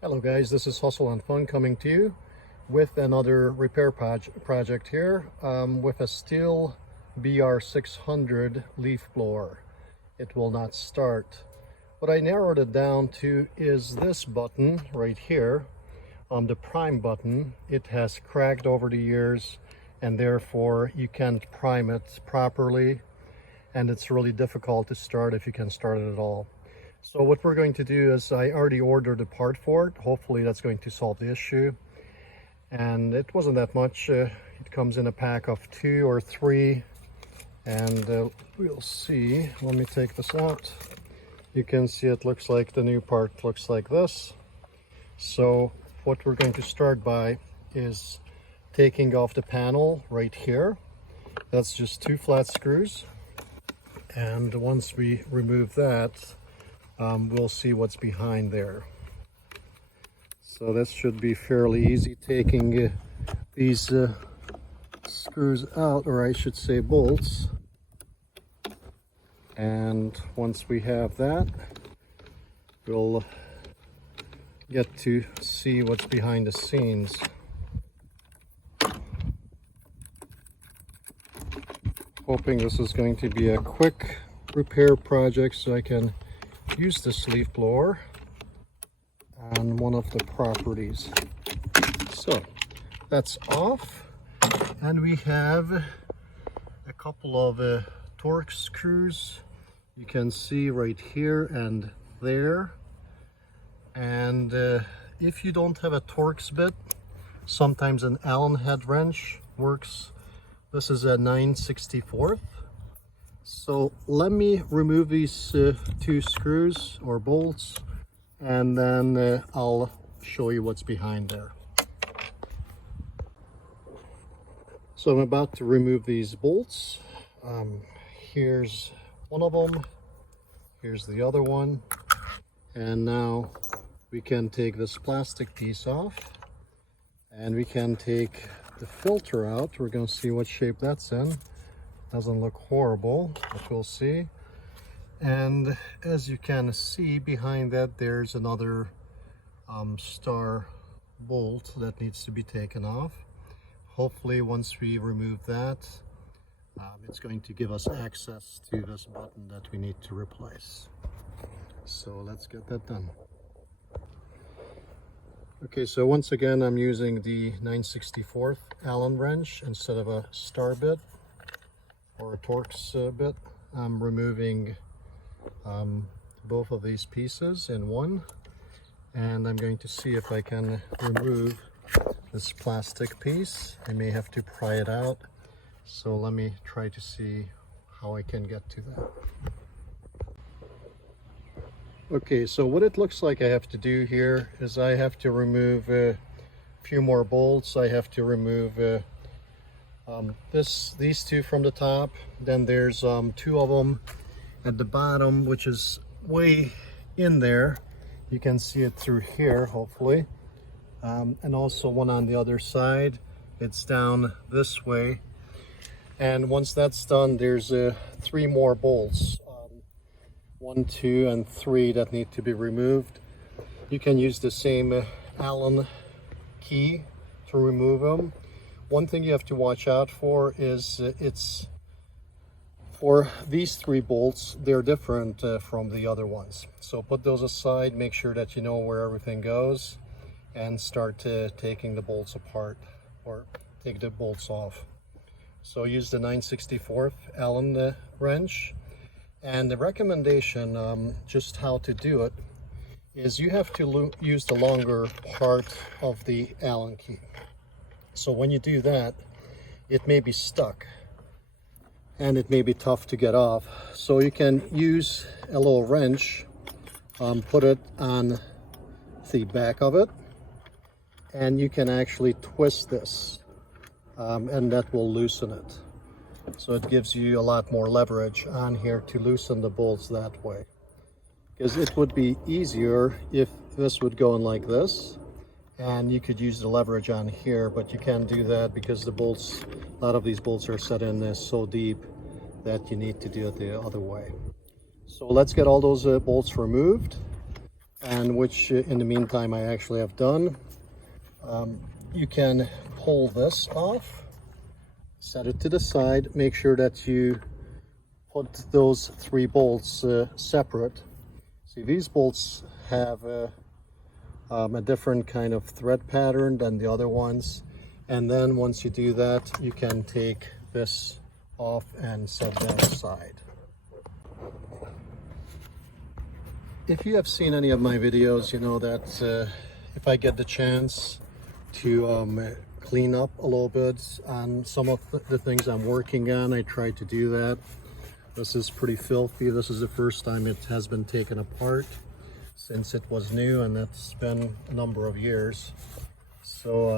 Hello guys, this is Hustle and Fun coming to you with another repair project here with a STIHL BR 600 leaf blower. It will not start. What I narrowed it down to is this button right here, the prime button. It has cracked over the years and therefore you can't prime it properly, and it's really difficult to start if you can start it at all. So what we're going to do is I already ordered a part for it. Hopefully that's going to solve the issue. And it wasn't that much. It comes in a pack of 2 or 3. And we'll see. Let me take this out. You can see it looks like the new part looks like this. So what we're going to start by is taking off the panel right here. That's just 2 flat screws. And once we remove that, we'll see what's behind there. So this should be fairly easy, taking these screws out, or I should say bolts. And once we have that, we'll get to see what's behind the scenes. Hoping this is going to be a quick repair project so I can use this leaf blower on one of the properties. So that's off, and we have a couple of torque screws. You can see right here and there. And if you don't have a Torx bit, sometimes an Allen head wrench works. This is a 9/64. So let me remove these 2 screws or bolts, and then I'll show you what's behind there. So I'm about to remove these bolts. Here's one of them, here's the other one, and now we can take this plastic piece off, and we can take the filter out. We're going to see what shape that's in. Doesn't look horrible, but we'll see. And as you can see behind that, there's another star bolt that needs to be taken off. Hopefully once we remove that, it's going to give us access to this button that we need to replace. So let's get that done. Okay, so once again I'm using the 9/64 Allen wrench instead of a star bit or a Torx bit. I'm removing both of these pieces in one, and I'm going to see if I can remove this plastic piece. I may have to pry it out, so let me try to see how I can get to that. Okay, so what it looks like I have to do here is I have to remove a few more bolts. I have to remove these 2 from the top. Then there's 2 of them at the bottom, which is way in there. You can see it through here, hopefully. And also one on the other side. It's down this way. And once that's done, there's 3 more bolts. 1, 2, and 3 that need to be removed. You can use the same Allen key to remove them. One thing you have to watch out for is for these 3 bolts, they're different from the other ones. So put those aside, make sure that you know where everything goes, and start taking the bolts apart, or take the bolts off. So use the 9/64 Allen wrench. And the recommendation, just how to do it, is you have to use the longer part of the Allen key. So when you do that, it may be stuck and it may be tough to get off. So you can use a little wrench, put it on the back of it, and you can actually twist this, and that will loosen it. So it gives you a lot more leverage on here to loosen the bolts that way. Because it would be easier if this would go in like this, and you could use the leverage on here, but you can't do that because the bolts, a lot of these bolts are set in this so deep that you need to do it the other way. So let's get all those bolts removed, and which in the meantime I actually have done. You can pull this off, set it to the side, make sure that you put those 3 bolts separate. See, these bolts have a different kind of thread pattern than the other ones, and then once you do that, you can take this off and set that aside. If you have seen any of my videos, you know that if I get the chance to clean up a little bit on some of the things I'm working on, I try to do that. This is pretty filthy. This is the first time it has been taken apart since it was new, and it's been a number of years. So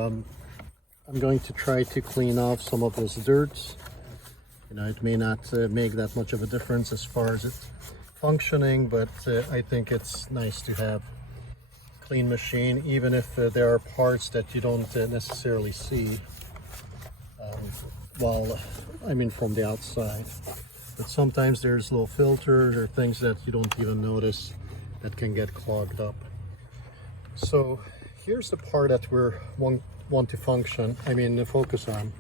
I'm going to try to clean off some of this dirt. You know, it may not make that much of a difference as far as it functioning, but I think it's nice to have a clean machine, even if there are parts that you don't necessarily see from the outside. But sometimes there's little filters or things that you don't even notice that can get clogged up. So here's the part that we want to focus on,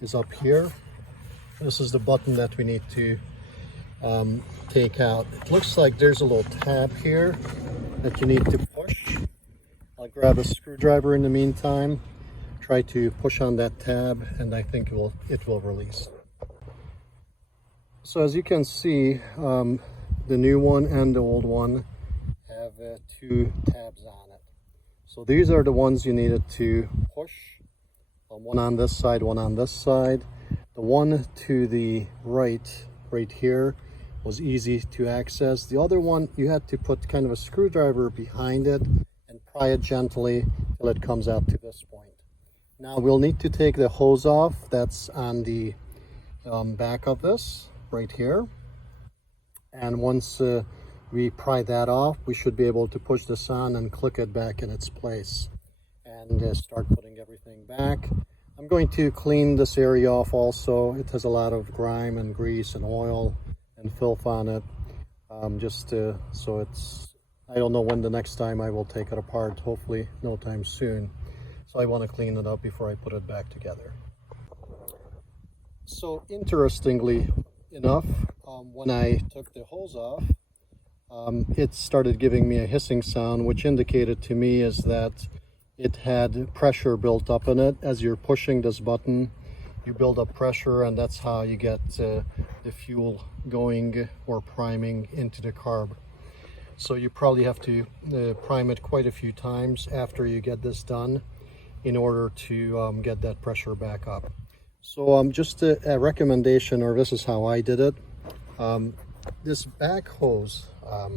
is up here. This is the button that we need to take out. It looks like there's a little tab here that you need to push. I'll grab a screwdriver in the meantime, try to push on that tab, and I think it will release. So as you can see, the new one and the old one have 2 tabs on it. So these are the ones you needed to push, one on this side, one on this side. The one to the right here, was easy to access. The other one, you had to put kind of a screwdriver behind it and pry it gently till it comes out to this point. Now we'll need to take the hose off that's on the back of this right here, and once we pry that off, we should be able to push this on and click it back in its place and start putting everything back. I'm going to clean this area off also. It has a lot of grime and grease and oil and filth on it, so it's, I don't know when the next time I will take it apart, hopefully no time soon. So I want to clean it up before I put it back together. So interestingly enough, when I took the hose off, it started giving me a hissing sound, which indicated to me is that it had pressure built up in it. As you're pushing this button, you build up pressure, and that's how you get the fuel going or priming into the carb. So you probably have to prime it quite a few times after you get this done in order to get that pressure back up. So just a recommendation, or this is how I did it. This back hose, I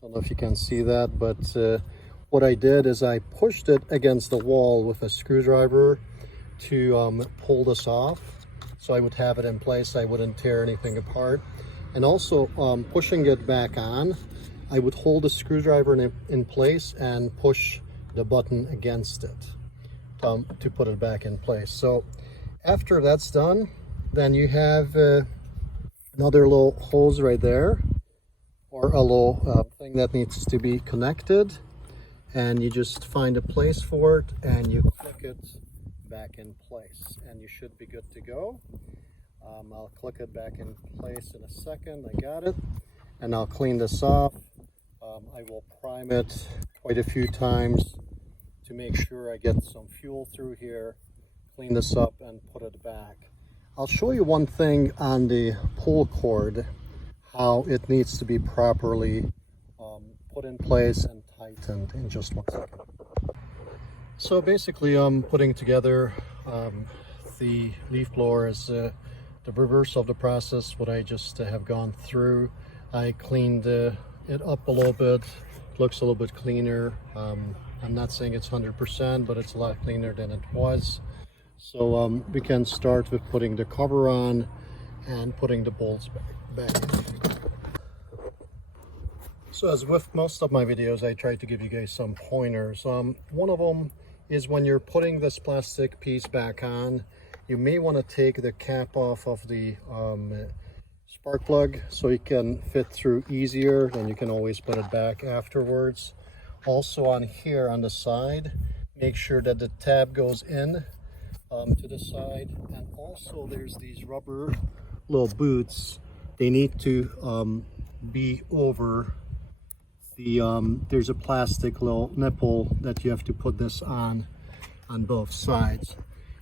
don't know if you can see that, but what I did is I pushed it against the wall with a screwdriver to pull this off, so I would have it in place, I wouldn't tear anything apart. And also pushing it back on, I would hold the screwdriver in place and push the button against it to put it back in place. So after that's done, then you have another little hose right there, or a little thing that needs to be connected, and you just find a place for it and you click it back in place, and you should be good to go. I'll click it back in place in a second. I got it, and I'll clean this off. I will prime it quite a few times to make sure I get some fuel through here, clean this up and put it back. I'll show you one thing on the pull cord, how it needs to be properly put in place and tightened, in just 1 second. So basically I'm putting together the leaf blower as the reverse of the process, what I just have gone through. I cleaned it up a little bit. It looks a little bit cleaner. I'm not saying it's 100%, but it's a lot cleaner than it was. So we can start with putting the cover on and putting the bolts back. So as with most of my videos, I try to give you guys some pointers. One of them is when you're putting this plastic piece back on, you may want to take the cap off of the spark plug so you can fit through easier, and you can always put it back afterwards. Also on here on the side, make sure that the tab goes in to the side, and also there's these rubber little boots. They need to be over the there's a plastic little nipple that you have to put this on both sides.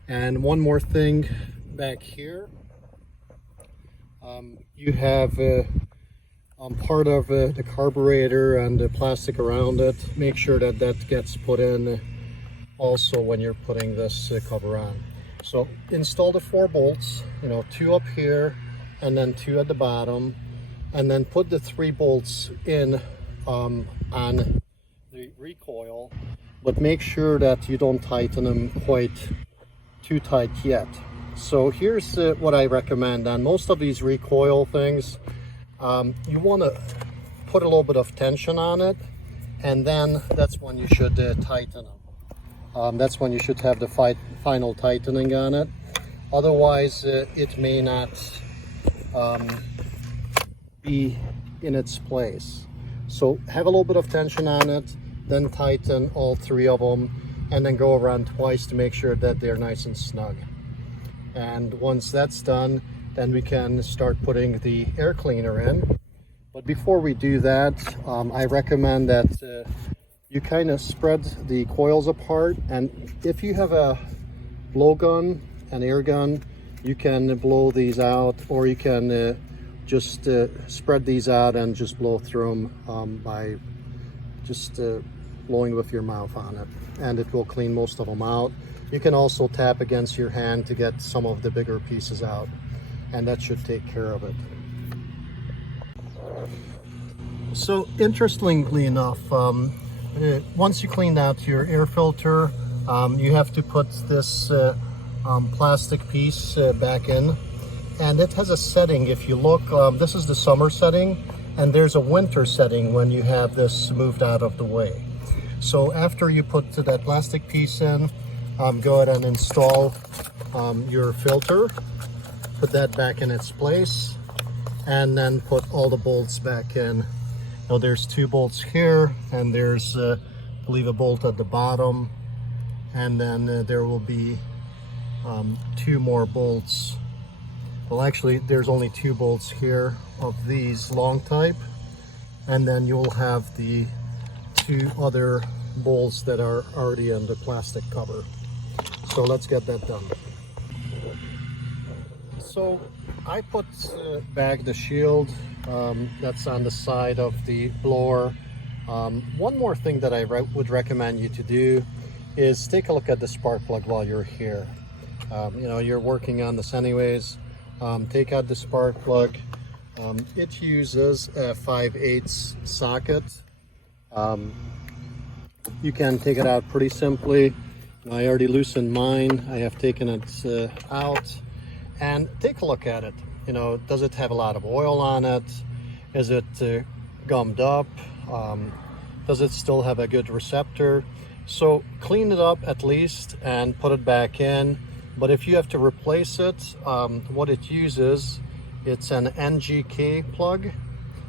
And one more thing back here, you have part of the carburetor and the plastic around it. Make sure that that gets put in also when you're putting this cover on. So install the 4 bolts, 2 up here and then 2 at the bottom, and then put the 3 bolts in on the recoil, but make sure that you don't tighten them quite too tight yet. So here's what I recommend on most of these recoil things. You want to put a little bit of tension on it, and then that's when you should tighten them. That's when you should have the final tightening on it. Otherwise it may not be in its place. So have a little bit of tension on it, then tighten all 3 of them, and then go around twice to make sure that they're nice and snug. And once that's done, then we can start putting the air cleaner in. But before we do that, I recommend that you kind of spread the coils apart, and if you have a blowgun, an air gun, you can blow these out, or you can just spread these out and just blow through them by just blowing with your mouth on it, and it will clean most of them out. You can also tap against your hand to get some of the bigger pieces out, and that should take care of it. So interestingly enough, once you clean out your air filter, you have to put this plastic piece back in, and it has a setting. If you look, this is the summer setting, and there's a winter setting when you have this moved out of the way. So after you put that plastic piece in, go ahead and install your filter, put that back in its place, and then put all the bolts back in. Now there's 2 bolts here, and there's I believe a bolt at the bottom, and then there will be 2 more bolts. Well, actually there's only 2 bolts here of these long type, and then you'll have the 2 other bolts that are already in the plastic cover. So let's get that done. So I put back the shield that's on the side of the blower. One more thing that I would recommend you to do is take a look at the spark plug while you're here. You're working on this anyways. Take out the spark plug. It uses a 5/8 socket. You can take it out pretty simply. I already loosened mine. I have taken it out, and take a look at it. Does it have a lot of oil on it? Is it gummed up? Does it still have a good receptor? So clean it up at least and put it back in. But if you have to replace it, what it uses, it's an NGK plug,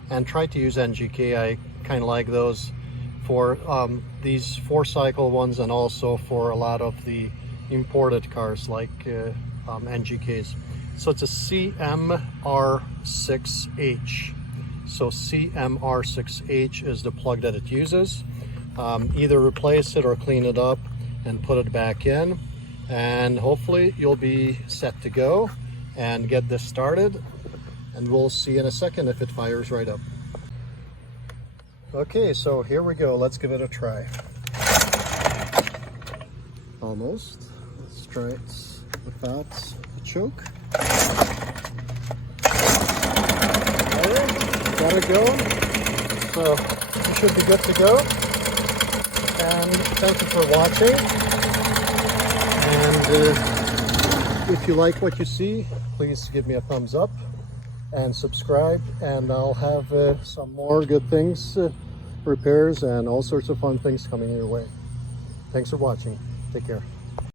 and try to use NGK. I kind of like those for these 4-cycle ones, and also for a lot of the imported cars like NGKs. So it's a CMR6H. So CMR6H is the plug that it uses. Either replace it or clean it up and put it back in, and hopefully you'll be set to go and get this started, and we'll see in a second if it fires right up. Okay, so here we go. Let's give it a try. Almost. Let's try it without the choke. Alright, got it going. So you should be good to go. And thank you for watching. And if you like what you see, please give me a thumbs up and subscribe, and I'll have some more good things, repairs, and all sorts of fun things coming your way. Thanks for watching. Take care.